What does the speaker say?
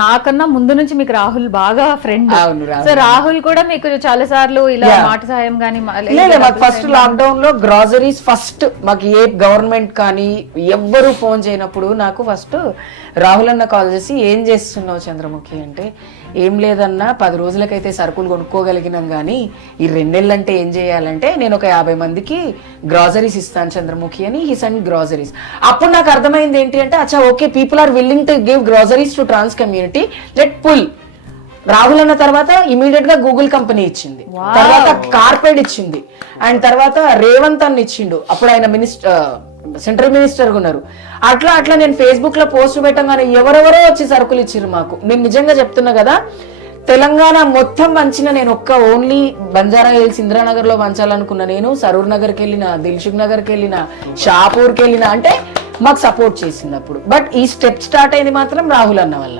నాకన్నా ముందు నుంచి మీకు రాహుల్ బాగా ఫ్రెండ్. సో రాహుల్ కూడా మీకు చాలా సార్లు ఇలా మాట సాయం గానీ ఫస్ట్ లాక్డౌన్ లో గ్రాసరీస్ ఫస్ట్ మాకు ఏ గవర్నమెంట్ కానీ ఎవ్వరు ఫోన్ చేయనప్పుడు నాకు ఫస్ట్ రాహుల్ అన్న కాల్ చేసి ఏం చేస్తున్నావు చంద్రముఖి అంటే, ఏం లేదన్నా 10 రోజులకైతే సరుకులు కొనుక్కోగలిగినాం కానీ ఈ 2 నెలలంటే ఏం చేయాలంటే నేను ఒక 50 మందికి గ్రాసరీస్ ఇస్తాను చంద్రముఖి అని హీ సెండ్ గ్రాసరీస్. అప్పుడు నాకు అర్థమైంది ఏంటి అంటే అచ్చా okay people are willing to give groceries to trans community, let pull. Rahul అన్న తర్వాత ఇమీడియట్ గా గూగుల్ కంపెనీ ఇచ్చింది, తర్వాత కార్పెట్ ఇచ్చింది, అండ్ తర్వాత రేవంత్ అన్న ఇచ్చిండు, అప్పుడు ఆయన సెంట్రల్ మినిస్టర్ ఉన్నారు. అట్లా నేను ఫేస్బుక్ లో పోస్ట్ పెట్టగానే ఎవరెవరో వచ్చి సరుకులు ఇచ్చిర్రు మాకు. నేను నిజంగా చెప్తున్నా కదా, తెలంగాణ మొత్తం పంచిన నేను ఒక్క ఓన్లీ బంజారా హిల్స్ ఇందిరానగర్ లో పంచాలనుకున్నా, నేను సరూర్ నగర్కి వెళ్ళిన, దిల్సుఖ్ నగర్కి వెళ్ళిన, షాపూర్కి వెళ్ళిన, అంటే మాకు సపోర్ట్ చేసింది అప్పుడు. బట్ ఈ స్టెప్ స్టార్ట్ అయింది మాత్రం రాహుల్ అన్న వల్ల.